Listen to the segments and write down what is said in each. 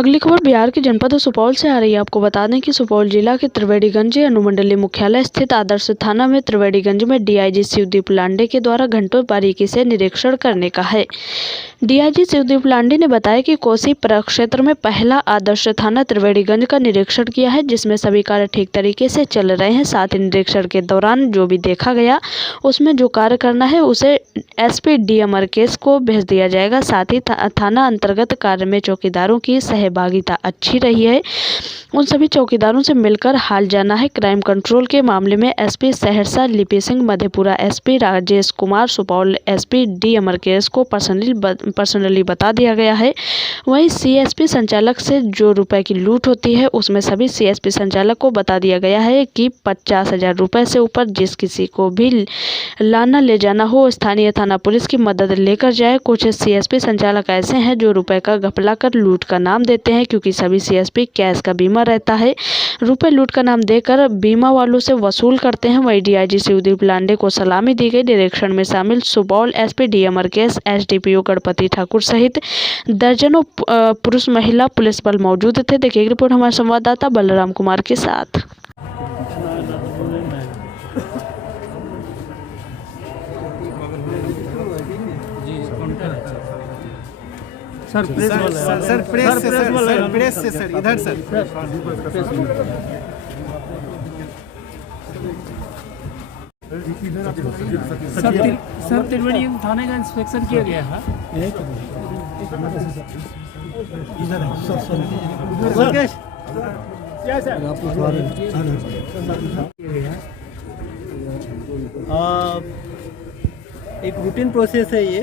अगली खबर बिहार के जनपद सुपौल से आ रही है। आपको बता दें कि सुपौल जिला के त्रिवेणीगंज अनुमंडलीय मुख्यालय स्थित आदर्श थाना में त्रिवेणीगंज में डीआईजी शिवदीप लांडे के द्वारा घंटों बारीकी से निरीक्षण करने का है। डीआईजी शिवदीप लांडे ने बताया कि कोसी प्रक्षेत्र में पहला आदर्श थाना त्रिवेणीगंज का निरीक्षण किया है, जिसमें सभी कार्य ठीक तरीके से चल रहे हैं। साथ ही निरीक्षण के दौरान जो भी देखा गया उसमें जो कार्य करना है उसे एसपी डी अमरकेश को भेज दिया जाएगा। साथ ही थाना अंतर्गत कार्य में चौकीदारों की सहभागिता अच्छी रही है। उन सभी चौकीदारों से मिलकर हाल जाना है। क्राइम कंट्रोल के मामले में SP Saharsa Lipi Singh, Madhepura SP Rajesh Kumar, Supaul SP D Amarkesh को पर्सनली बता दिया गया है। वहीं सीएसपी संचालक से जो रुपए की लूट होती है उसमें सभी सीएसपी संचालक को बता दिया गया है कि 50,000 रुपए से ऊपर जिस किसी को भी लाना ले जाना हो स्थानीय थाना पुलिस की मदद लेकर जाए। कुछ सीएसपी संचालक ऐसे हैं जो रुपए का घपला कर लूट का नाम देते हैं, क्योंकि सभी सीएसपी कैश का बीमा रहता है, रुपए लूट का नाम देकर बीमा वालों से वसूल करते हैं। वहीं डीआईजी शिवदीप लांडे को सलामी दी गई। निरीक्षण में शामिल Supaul SP D Amarkesh, SDPO Ganpati Thakur सहित दर्जनों पुरुष महिला पुलिस बल मौजूद थे। देखिए रिपोर्ट हमारे संवाददाता बलराम कुमार के साथ। सर प्रेस सर प्रेस से सर इधर सर सर त्रिवेणी थाने का इंस्पेक्शन किया गया है। एक रूटीन प्रोसेस है ये।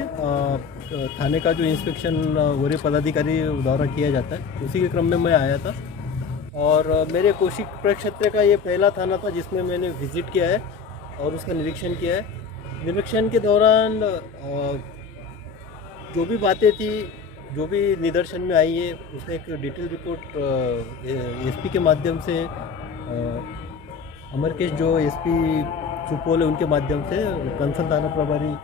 थाने का जो इंस्पेक्शन वरीय पदाधिकारी द्वारा किया जाता है, उसी के क्रम में मैं आया था। और मेरे कोसी प्रक्षेत्र का ये पहला थाना था जिसमें मैंने विज़िट किया है और उसका निरीक्षण किया है। निरीक्षण के दौरान जो भी बातें थी, जो भी निदर्शन में आई है, उसने एक डिटेल रिपोर्ट एसपी के माध्यम से, अमरकेश जो एसपी सुपौल है उनके माध्यम से कंसल थाना प्रभारी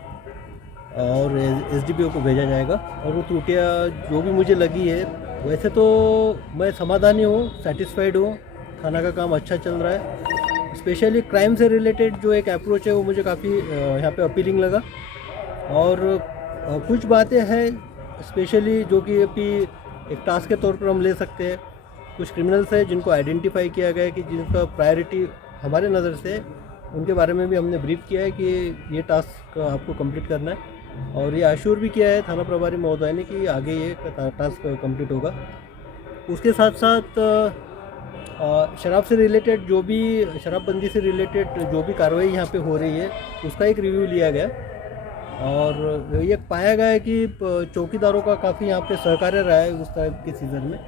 और एसडीपीओ को भेजा जाएगा। और वो त्रुटियाँ जो भी मुझे लगी है, वैसे तो मैं समाधानी हूँ, सेटिस्फाइड हूँ, थाना का काम अच्छा चल रहा है। स्पेशली क्राइम से रिलेटेड जो एक अप्रोच है वो मुझे काफ़ी यहाँ पे अपीलिंग लगा। और कुछ बातें हैं स्पेशली जो कि अभी एक टास्क के तौर पर हम ले सकते हैं। कुछ क्रिमिनल्स हैं जिनको आइडेंटिफाई किया गया है कि जिनका प्रायोरिटी हमारे नज़र से, उनके बारे में भी हमने ब्रीफ किया है कि ये टास्क आपको कंप्लीट करना है। और ये अश्योर भी किया है थाना प्रभारी महोदय ने कि आगे ये टास्क कंप्लीट होगा। उसके साथ साथ शराब से रिलेटेड जो भी, शराबबंदी से रिलेटेड जो भी कार्रवाई यहाँ पे हो रही है उसका एक रिव्यू लिया गया। और ये पाया गया है कि चौकीदारों का काफ़ी यहाँ पे सहकार्य रहा है उस टाइप के सीज़न में,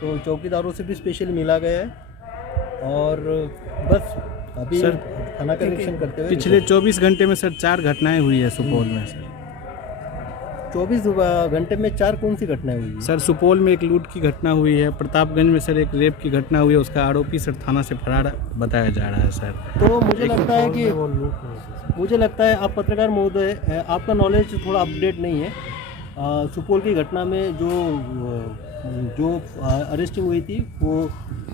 तो चौकीदारों से भी स्पेशली मिला गया है। और बस अभी सर थाना का निरीक्षण करते हुए पिछले 24 घंटे में सर 4 घटनाएं हुई है सुपौल में। सर 24 घंटे में 4 कौन सी घटनाएं हुई है? सर सुपौल में एक लूट की घटना हुई है, प्रतापगंज में सर एक रेप की घटना हुई है, उसका आरोपी सर थाना से फरार बताया जा रहा है। सर तो मुझे लगता है आप पत्रकार महोदय, आपका नॉलेज थोड़ा अपडेट नहीं है। सुपौल की घटना में जो अरेस्टिंग हुई थी वो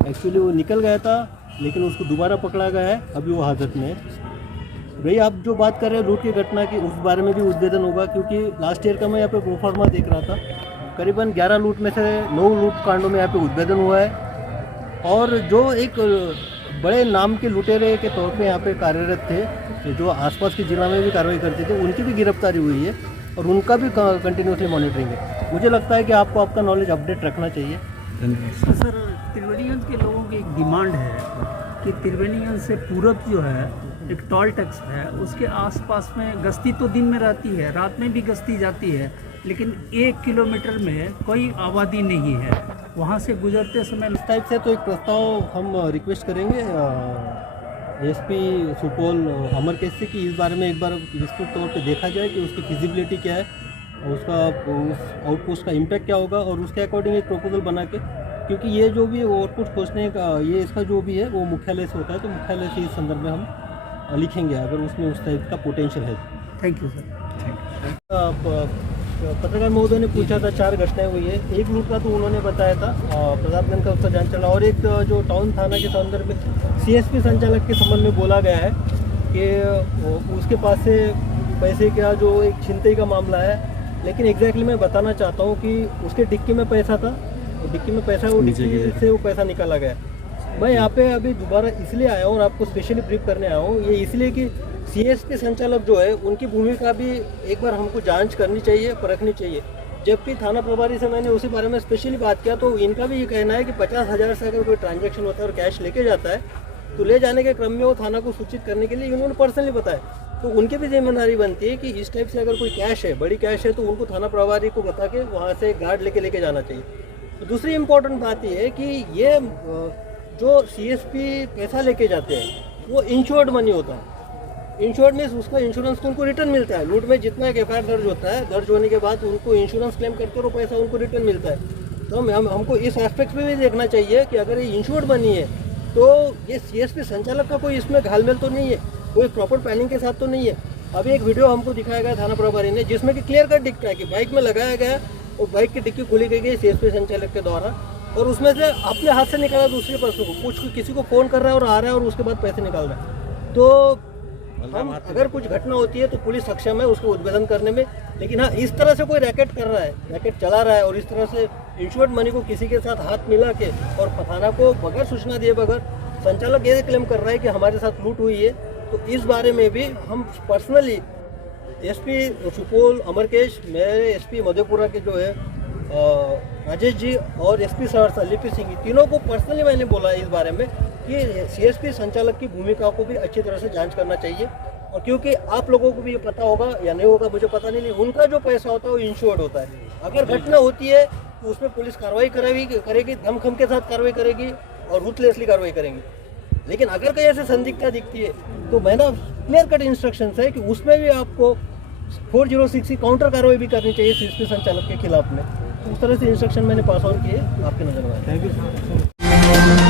एक्चुअली वो निकल गया था, लेकिन उसको दोबारा पकड़ा गया है, अभी वो हाजत में है। भाई आप जो बात कर रहे हैं लूट की घटना की, उस बारे में भी उद्भेदन होगा, क्योंकि लास्ट ईयर का मैं यहाँ पे प्रोफार्मा देख रहा था, करीबन 11 लूट में से 9 लूट कांडों में यहाँ पे उद्भेदन हुआ है। और जो एक बड़े नाम के लुटेरे के तौर पे यहाँ पे कार्यरत थे, जो आसपास के जिला में भी कार्रवाई करते थे, उनकी भी गिरफ्तारी हुई है और उनका भी कंटिन्यूसली मॉनिटरिंग है। मुझे लगता है कि आपको आपका नॉलेज अपडेट रखना चाहिए। तो सर त्रिवेणीगंज के लोगों की एक डिमांड है कि त्रिवेणीगंज से पूरब जो है एक टोल टैक्स है, उसके आसपास में गश्ती तो दिन में रहती है, रात में भी गश्ती जाती है, लेकिन 1 किलोमीटर में कोई आबादी नहीं है। वहाँ से गुजरते समय इस टाइप से तो एक प्रस्ताव हम रिक्वेस्ट करेंगे एसपी सुपौल अमरकेश से कि इस बारे में एक बार विस्तृत तौर पे देखा जाए कि उसकी फिजिबिलिटी क्या है, उसका उस आउटपोस्ट का इम्पैक्ट क्या होगा, और उसके अकॉर्डिंग एक प्रपोजल बना के, क्योंकि ये जो भी आउटपुट खोजने का ये इसका जो भी है वो मुख्यालय से होता है, तो मुख्यालय से इस संदर्भ में हम लिखेंगे अगर उसमें उस टाइप का पोटेंशियल है। Thank you sir. आप पत्रकार महोदय ने पूछा था 4 घटनाएं हुई है। एक लूट का तो उन्होंने बताया था, प्रतापगंज का उसका जांच चला, और एक जो टाउन थाना के संदर्भ में सीएसपी संचालक के संबंध में बोला गया है कि उसके पास से पैसे का जो एक छिनतई का मामला है, लेकिन एग्जैक्टली मैं बताना चाहता हूँ कि उसके डिक्की में पैसा था, डिक्की में पैसा, वो डिक्की से वो पैसा निकाला गया। मैं यहाँ पे अभी दोबारा इसलिए आया हूँ और आपको स्पेशली ब्रीफ करने आया हूँ, ये इसलिए कि सीएसपी संचालक जो है उनकी भूमिका भी एक बार हमको जांच करनी चाहिए, परखनी चाहिए। जबकि थाना प्रभारी से मैंने उसी बारे में स्पेशली बात किया, तो इनका भी ये कहना है कि 50,000 से अगर कोई ट्रांजैक्शन होता है और कैश लेके जाता है तो ले जाने के क्रम में वो थाना को सूचित करने के लिए उन्होंने पर्सनली बताया। तो उनकी भी जिम्मेदारी बनती है कि इस टाइप से अगर कोई कैश है, बड़ी कैश है, तो उनको थाना प्रभारी को बता के वहाँ से गार्ड लेके जाना चाहिए। तो दूसरी इम्पोर्टेंट बात ये है कि ये जो सीएसपी पैसा लेके जाते हैं वो इंश्योर्ड मनी होता है। इंश्योर्ड मीन्स उसका इंश्योरेंस तो उनको रिटर्न मिलता है। लूट में जितना एक एफआईआर दर्ज होता है, दर्ज होने के बाद उनको इंश्योरेंस क्लेम करके वो पैसा उनको रिटर्न मिलता है। तो हमको इस एस्पेक्ट में भी देखना चाहिए कि अगर ये इंश्योर्ड मनी है तो ये सीएसपी संचालक का कोई इसमें घालमेल तो नहीं है, कोई प्रॉपर प्लानिंग के साथ तो नहीं है। अभी एक वीडियो हमको दिखाया गया थाना प्रभारी ने जिसमें कि क्लियर कट दिखता है कि बाइक में लगाया गया और बाइक की डिक्की खोली गई सीएसपी संचालक के द्वारा, और उसमें से अपने हाथ से निकाला दूसरे पर्सन को, कुछ किसी को फ़ोन कर रहा है और आ रहा है और उसके बाद पैसे निकाल रहा है। तो हम अगर कुछ घटना होती है तो पुलिस सक्षम है उसको उद्भेदन करने में, लेकिन हाँ इस तरह से कोई रैकेट कर रहा है, रैकेट चला रहा है और इस तरह से इंश्योर्ड मनी को किसी के साथ हाथ मिला के और थाना को बगैर सूचना दिए बगैर संचालक ये क्लेम कर रहा है कि हमारे साथ लूट हुई है, तो इस बारे में भी हम पर्सनली एसपी सुपौल अमरकेश, मेरे एसपी मधेपुरा के जो है राजेश जी और एसपी सहरसा लिपि सिंह, तीनों को पर्सनली मैंने बोला इस बारे में कि सीएसपी संचालक की भूमिका को भी अच्छी तरह से जांच करना चाहिए। और क्योंकि आप लोगों को भी ये पता होगा या नहीं होगा मुझे पता नहीं, उनका जो पैसा होता है वो इंश्योर्ड होता है। अगर घटना होती है तो उसमें पुलिस कार्रवाई करेगी, दमखम के साथ कार्रवाई करेगी और रूथलेसली कार्रवाई करेंगी। लेकिन अगर कहीं ऐसे संदिग्धता दिखती है तो मेरा क्लियर कट इंस्ट्रक्शन है कि उसमें भी आपको 406 की काउंटर कार्रवाई भी करनी चाहिए सीएसपी संचालक के खिलाफ में। उस तरह से इंस्ट्रक्शन मैंने पास ऑन किए, आपके नजर में आए। Thank you.